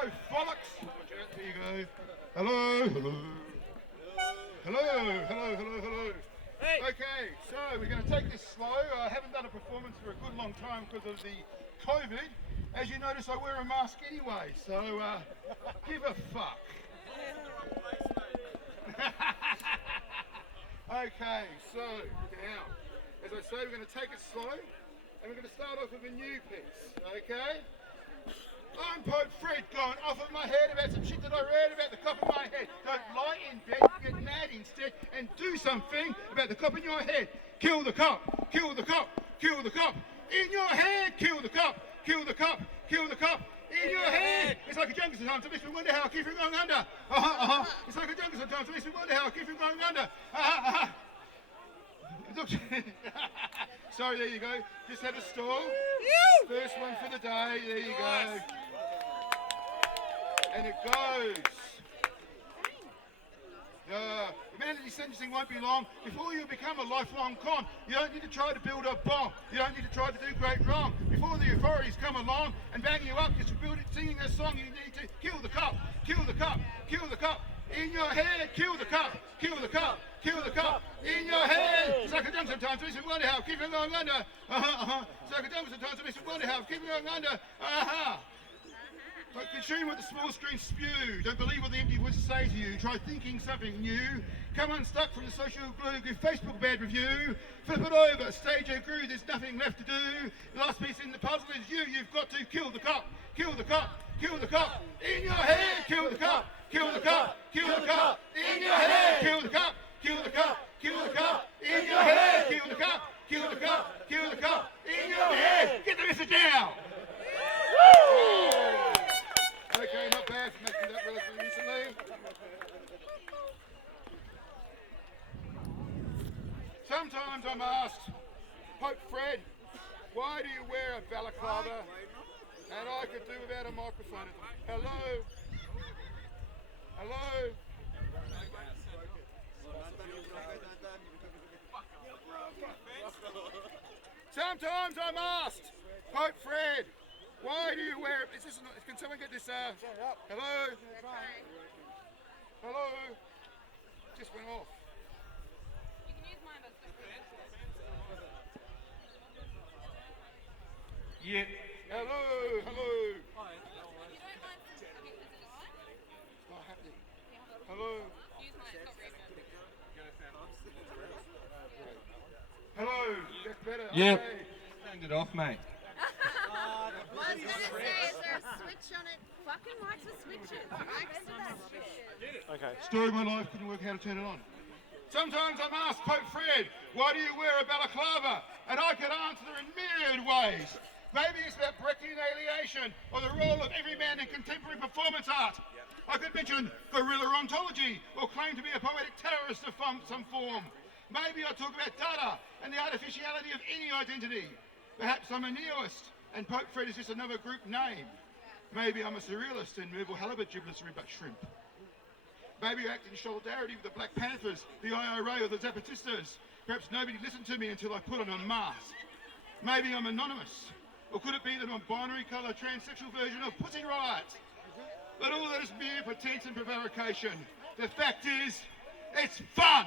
Hello, Frolics. There you go. Hello, hello. Hello, hello, hello, hello. Hey. Okay, so we're going to take this slow. I haven't done a performance for a good long time because of the COVID. As you notice, I wear a mask anyway, so give a fuck. Okay, so now, as I say, we're going to take it slow, and we're going to start off with a new piece, okay? I'm Pope Fred going off of my head about some shit that I read about the cop in my head. Don't lie in bed, get mad instead, and do something about the cop in your head. Kill the cop, kill the cop, kill the cop. In your head, kill the cop, kill the cop, kill the cop. In your head. It's like a jungle sometimes, it makes me wonder how I keep from going under. It's like a jungle sometimes, it makes me wonder how I keep from going under. Sorry, there you go. Just had a stall. First one for the day. There you go. And it goes. The humanity sentencing won't be long. Before you become a lifelong con, you don't need to try to build a bomb. You don't need to try to do great wrong. Before the authorities come along and bang you up, just singing a song, you need to kill the cop, kill the cop, kill the cop. In your head, kill the cop, kill the cop, kill the cop. In your head. It's like a jump sometimes, it makes me wonder how I keep on going under. It's like a jump sometimes, it makes me wonder how I keep on going under. Like consume what the small screen spew. Don't believe what the empty words say to you. Try thinking something new. Come unstuck from the social glue. Give Facebook a bad review. Flip it over. Stage your groove. There's nothing left to do. The last piece in the puzzle is you. You've got to kill the cop. Kill the cop. Kill the cop. In your head. Kill the cop. Kill the cop. Kill the cop. In your head. Kill the cop. Kill the cop. Kill the cop. In your head. Kill the cop. Kill the cop. Kill the cop. In your head. Get the message now. Okay, not bad for making that relatively recently. Sometimes I'm asked, Pope Fred, why do you wear a balaclava? And I could do without a microphone. Hello? Hello? Sometimes I'm asked, Pope Fred, why do you wear it? Can someone get this? Hello? Hello? Just went off. You can use mine, but yeah. Hello? Hello? you don't mind okay, is it on? It's not happening. Hello? Use mine, it's not reverb. Hello? That's better. Yep. Okay. Turned it off, mate. I was going to say, is there a switch on it? Fucking likes the switches. Okay. Story of my life, couldn't work out how to turn it on. Sometimes I'm asked, Pope Fred, why do you wear a balaclava? And I could answer in myriad ways. Maybe it's about Brechtian alienation or the role of every man in contemporary performance art. I could mention guerrilla ontology or claim to be a poetic terrorist of some form. Maybe I talk about data and the artificiality of any identity. Perhaps I'm a neoist and Pope Fred is just another group name. Maybe I'm a surrealist and Merville halibut giblets rebut shrimp. Maybe I act in solidarity with the Black Panthers, the IRA or the Zapatistas. Perhaps nobody listened to me until I put on a mask. Maybe I'm anonymous. Or could it be that I'm a binary colour transsexual version of Pussy Riot? But all that is mere pretense and prevarication. The fact is, it's fun.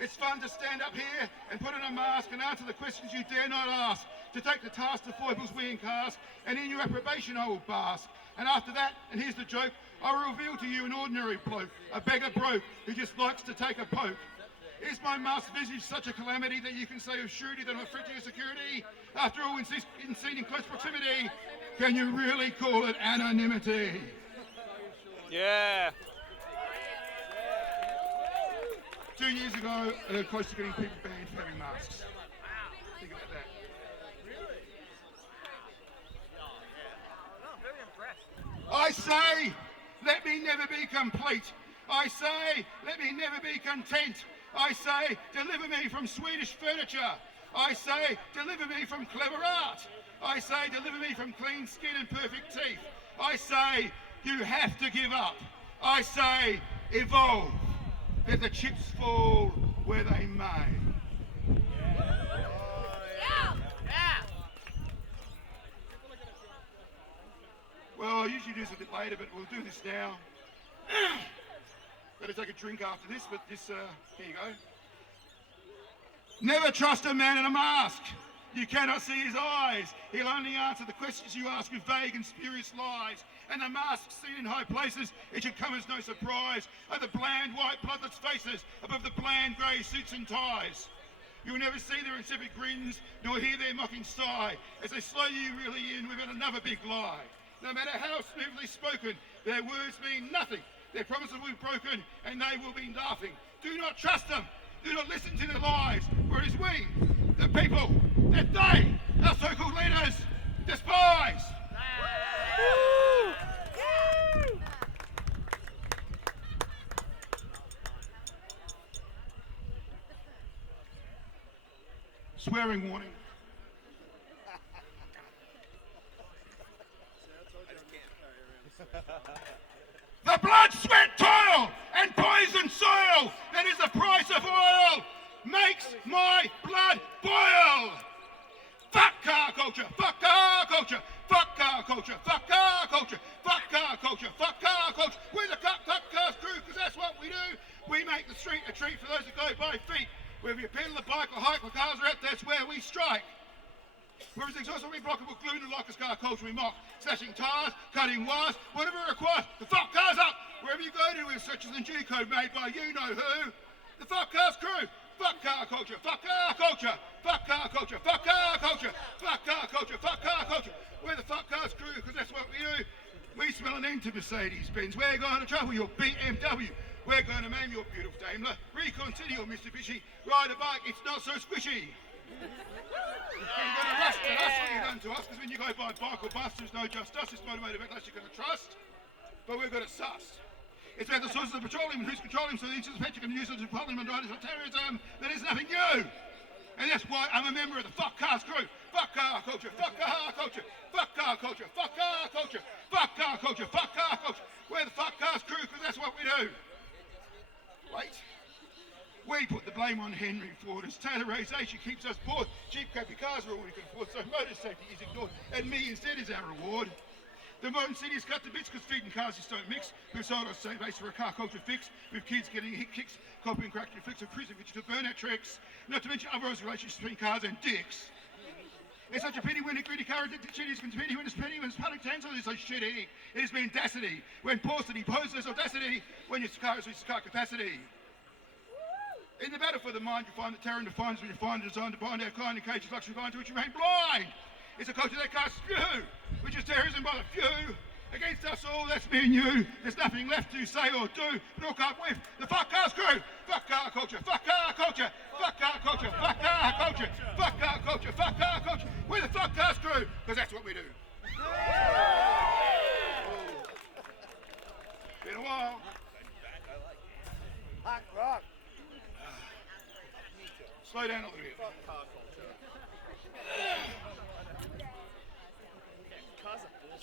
It's fun to stand up here and put on a mask and answer the questions you dare not ask. To take the task the foibles we encast, and in your approbation I will bask. And after that, and here's the joke, I will reveal to you an ordinary bloke, a beggar broke, who just likes to take a poke. Is my masked visage such a calamity that you can say with surety that I'm a threat to your security? After all, in seen in close proximity, can you really call it anonymity? Yeah. 2 years ago, close to getting people banned for having masks. Think about that. I say, let me never be complete. I say, let me never be content. I say, deliver me from Swedish furniture. I say, deliver me from clever art. I say, deliver me from clean skin and perfect teeth. I say, you have to give up. I say, evolve. Let the chips fall where they may. Well, usually do this a bit later, but we'll do this now. Better take a drink after this, but this, here you go. Never trust a man in a mask. You cannot see his eyes. He'll only answer the questions you ask with vague and spurious lies. And the masks seen in high places, it should come as no surprise, are the bland white bloodless faces above the bland grey suits and ties. You'll never see their insipid grins, nor hear their mocking sigh, as they slow you really in with another big lie. No matter how smoothly spoken, their words mean nothing. Their promises will be broken, and they will be laughing. Do not trust them. Do not listen to their lies, for it is we, the people, that they, our so-called leaders, despise. Swearing warning. The blood, sweat, toil, and poison soil that is the price of oil makes my blood boil. Fuck car culture, fuck car culture, fuck car culture, fuck car culture, fuck car culture, fuck car culture. We're the cars crew, because that's what we do. We make the street a treat for those who go by feet. Whether you pedal a bike or hike, where cars are at, that's where we strike. Whereas the exhaust will be blockable glue to like a car culture we mock. Slashing tires, cutting wires, whatever it requires. The fuck cars up! Wherever you go to with searches and G-code made by you know who. The fuck cars crew! Fuck car culture! Fuck car culture! Fuck car culture! Fuck car culture! Fuck car culture! Fuck car culture! We're the fuck cars crew, because that's what we do. We smell an end to Mercedes-Benz. We're going to trouble your BMW. We're going to maim your beautiful Daimler. Reconsider your Mitsubishi. Ride a bike, it's not so squishy. You're going to rust at us what you've done to us, because when you go by bike or bus, there's no just us. It's motivated backlash you're going to trust. But we're going to suss. It's about the sources of petroleum and who's controlling, so the inches of petroleum use of petroleum and riders of terrorism. That is nothing new. And that's why I'm a member of the fuck cars crew. Fuck car culture, fuck car culture, fuck car culture, fuck car culture, fuck car culture, fuck car culture. We're the fuck cars crew, because that's what we do. Wait. We put the blame on Henry Ford as Taylorization keeps us poor. Cheap crappy cars are all we can afford, so motor safety is ignored, and me instead is our reward. The modern city is cut to bits because feeding cars just don't mix. We've sold our save base for a car culture fix, with kids getting hit kicks, copying cracked flicks of crucifix to burnout tricks, not to mention other relationships between cars and dicks. It's such a pity when a greedy car addicted chitties can pity when it's penny, when it's public tensile is so shitty. It has been dacity, when paucity poses audacity, when your car has reached car capacity. In the battle for the mind, you find that terror defines when you find a design to bind our kind in cages luxury vine to which you remain blind. It's a culture that casts spew, which is terrorism by the few. Against us all, that's me and you. There's nothing left to say or do but hook up with the fuck cars crew. Fuck car culture, fuck car culture, fuck car culture, fuck car culture, fuck car culture, fuck car culture. We're the fuck cars crew, because that's what we do. Been a while. Hot rock. Slow down a little bit.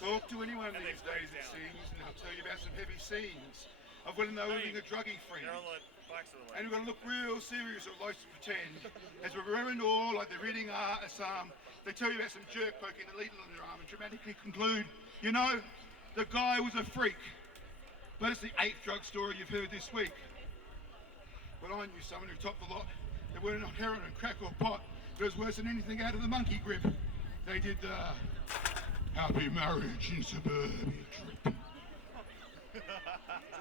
Talk to anyone these days, it seems, and they'll tell you about some heavy scenes of when they're living a druggy friend. And we're going to look real serious or like to pretend. As we're reverend all, like they're reading a psalm, they tell you about some jerk poking the needle in their arm and dramatically conclude, you know, the guy was a freak. But it's the 8th drug story you've heard this week. Well, I knew someone who topped the lot. They weren't on heroin and crack or pot. It was worse than anything out of the monkey grip. They did the happy marriage in suburbia trip.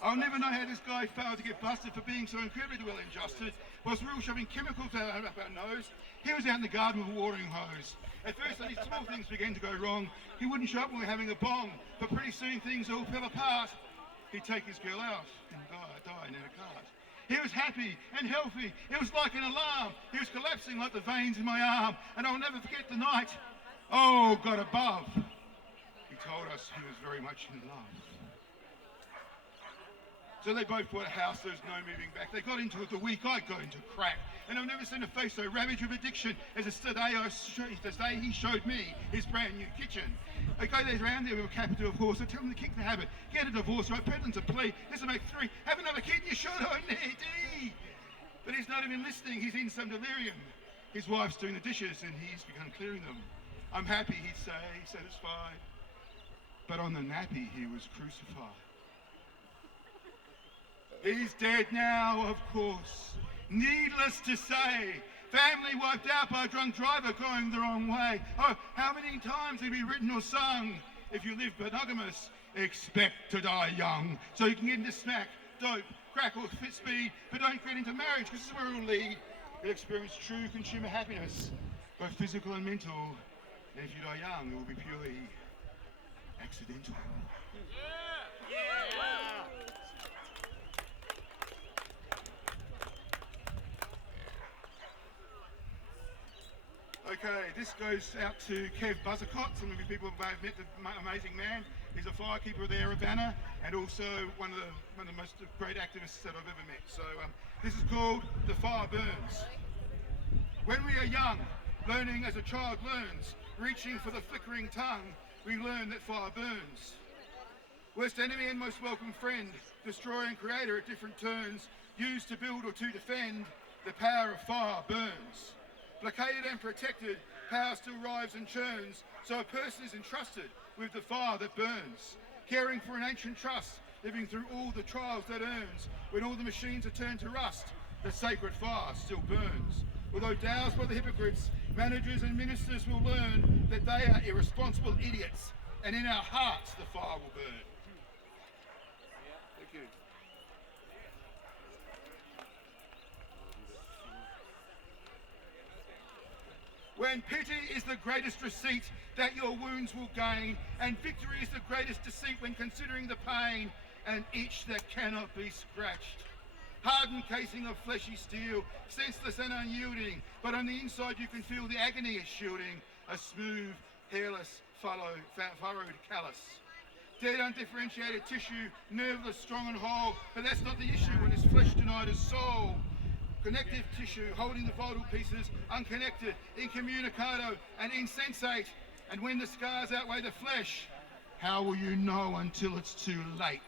I'll never know how this guy failed to get busted for being so incredibly well adjusted. Whilst we were shoving chemicals out up our nose, he was out in the garden with a watering hose. At first, only small things began to go wrong. He wouldn't show up when we were having a bong, but pretty soon things all fell apart. He'd take his girl out and die in a cart. He was happy and healthy. It was like an alarm. He was collapsing like the veins in my arm. And I'll never forget the night. Oh, God above. He told us he was very much in love. So they both bought a house, there was no moving back. They got into it the week I got into crack. And I've never seen a face so ravaged with addiction as the day he showed me his brand new kitchen. They go there around there with a capital of course. I tell them to kick the habit, get a divorce, I put them to plea. This will make 3, have another kid, you should, oh need. But he's not even listening, he's in some delirium. His wife's doing the dishes and he's begun clearing them. I'm happy, he'd say, satisfied. but on the nappy he was crucified. He's dead now, of course. Needless to say, family wiped out by a drunk driver going the wrong way. Oh, how many times have you written or sung? If you live monogamous, expect to die young. So you can get into smack, dope, crack or fit speed, but don't get into marriage because this is where it will lead. You'll experience true consumer happiness, both physical and mental. And if you die young, it will be purely accidental. Okay, this goes out to Kev Buzzercott. Some of you people may have met the amazing man. He's a firekeeper of the Aravana and also one of the most great activists that I've ever met. So this is called The Fire Burns. When we are young, learning as a child learns, reaching for the flickering tongue, we learn that fire burns. Worst enemy and most welcome friend, destroyer and creator at different turns, used to build or to defend, the power of fire burns. Blockaded and protected, power still rives and churns, so a person is entrusted with the fire that burns, caring for an ancient trust, living through all the trials that earns. When all the machines are turned to rust, the sacred fire still burns. Although doused by the hypocrites, managers and ministers will learn that they are irresponsible idiots, and in our hearts the fire will burn. Thank you. When pity is the greatest receipt that your wounds will gain, and victory is the greatest deceit when considering the pain, and itch that cannot be scratched. Hardened casing of fleshy steel, senseless and unyielding, but on the inside you can feel the agony is shielding, a smooth, hairless, furrowed callus. Dead, undifferentiated tissue, nerveless, strong and whole, but that's not the issue when it's flesh denied as soul. Connective tissue holding the vital pieces, unconnected, incommunicado and insensate. And when the scars outweigh the flesh, how will you know until it's too late?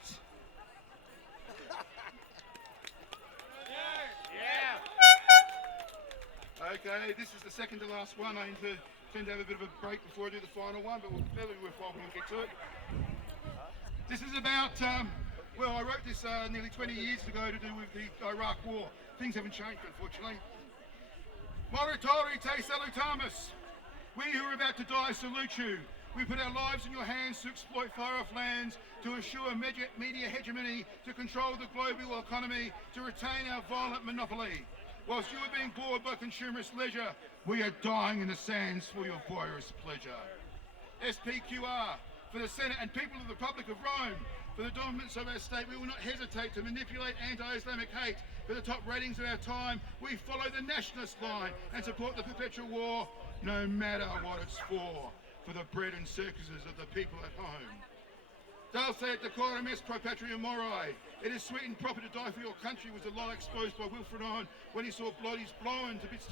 Okay, this is the second to last one. I intend to have a bit of a break before I do the final one, but we'll be worthwhile when we get to it. This is about, well, I wrote this nearly 20 years ago to do with the Iraq War. Things haven't changed, unfortunately. Morituri te salutamus. We who are about to die salute you. We put our lives in your hands to exploit far-off lands, to assure media hegemony, to control the global economy, to retain our violent monopoly. Whilst you are being bored by consumerist leisure, we are dying in the sands for your voyeurist pleasure. SPQR, for the Senate and people of the Republic of Rome, for the dominance of our state, we will not hesitate to manipulate anti-Islamic hate. For the top ratings of our time, we follow the nationalist line and support the perpetual war, no matter what it's for the bread and circuses of the people at home. Dulce et decorum est pro patria mori. It is sweet and proper to die for your country was a lie exposed by Wilfred Owen when he saw bodies blown to bits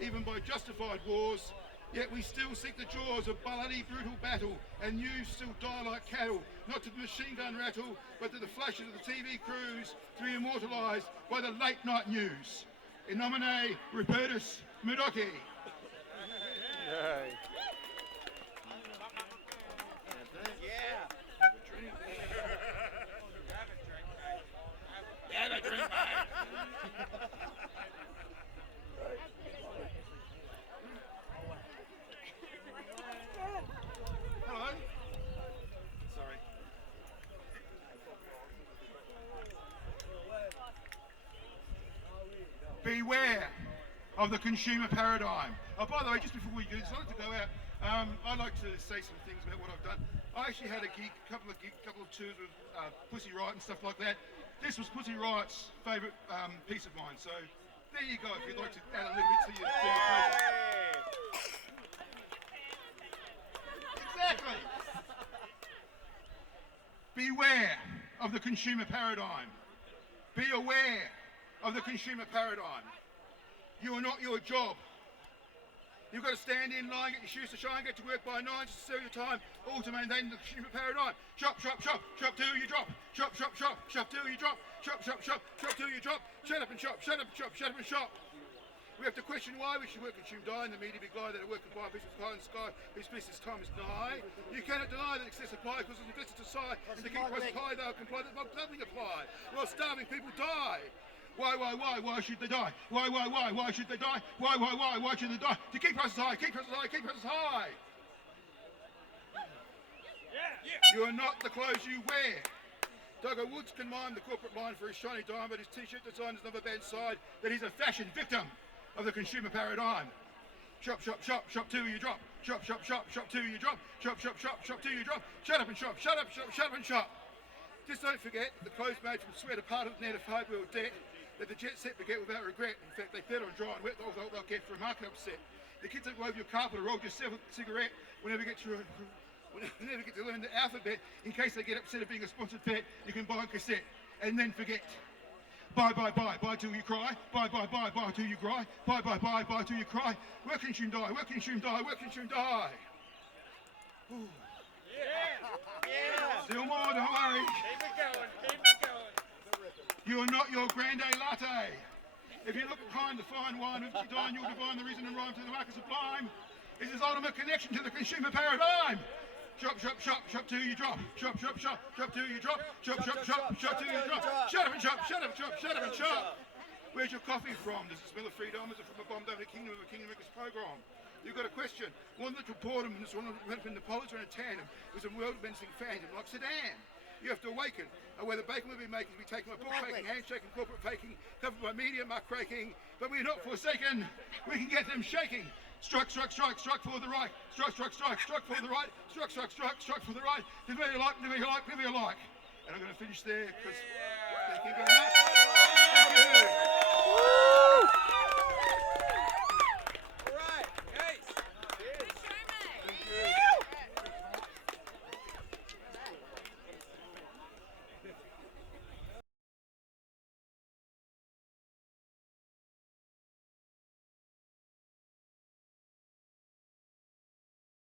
even by justified wars. Yet we still seek the jaws of bloody, brutal battle, and you still die like cattle, not to the machine gun rattle, but to the flashes of the TV crews, to be immortalised by the late night news. In nomine Rupertus Murdochi. Yay. Have a drink, mate. Hello. Sorry. Beware of the consumer paradigm. Oh, by the way, just before we do this, I'd like to go out. I'd like to say some things about what I've done. I actually had a couple of tours with Pussy Riot and stuff like that. This was Pussy Riot's favourite piece of mine. So there you go. If you'd like to add a little bit to your pleasure. Exactly. Beware of the consumer paradigm. Be aware of the consumer paradigm. You are not your job. You've got to stand in line, get your shoes to shine, get to work by 9 to sell your time, all to maintain the consumer paradigm. Shop, shop, shop, shop till you drop. Shop, shop, shop, shop till you drop. Shop, shop, shop, shop till you drop. Shut up and shop, shut up and shop, shut up and shop. We have to question why we should work consume die in the media be glad that a work of buy business high in sky, whose business time is nigh. You cannot deny that excess supply causes investors to sigh, and to keep prices high they'll comply that nothing apply. While starving people die. Why should they die? Why should they die? Why should they die? To keep prices high, keep prices high, keep prices high. You are not the clothes you wear. Dogger Woods can mime the corporate line for his shiny dime, but his t-shirt design is another bad side that he's a fashion victim of the consumer paradigm. Shop till you drop. Shop till you drop. Shop till you drop. Shut up and shop. Shut up and shop. Just don't forget the clothes made from sweat are part of the net of hardware debt that the jet set forget without regret. In fact, they bet on dry and wet, they'll get for a market upset. The kids that wove your carpet or rolled your cigarette will never get to learn the alphabet. In case they get upset at being a sponsored pet, you can buy a cassette and then forget. Buy till you cry. Buy till you cry. Buy till you cry. Work consume die. Work consume die. Work consume die. Ooh. Yeah. Still more, don't worry. Keep it going. You are not your grande latte. If you look behind the fine wine of which you dine, you'll divine the reason and rhyme to the market sublime. Is his ultimate connection to the consumer paradigm. Shop till you drop. Shop till you drop. Shop till you drop. Shut up and shop. Where's your coffee from? Does it smell of freedom? Is it from a bomb down the kingdom of a kingdom maker's program? You've got a question. One that report him, and this one went from Napoleon and tandem. It was a world-bending phantom like sedan. You have to awaken. Where the bacon will be making, we take my book faking, handshaking, corporate faking, covered by media muck raking. But we're not forsaken. We can get them shaking. Strike for the right. Strike for the right. Strike for the right. Live where you like. And I'm going to finish there because thank you very much.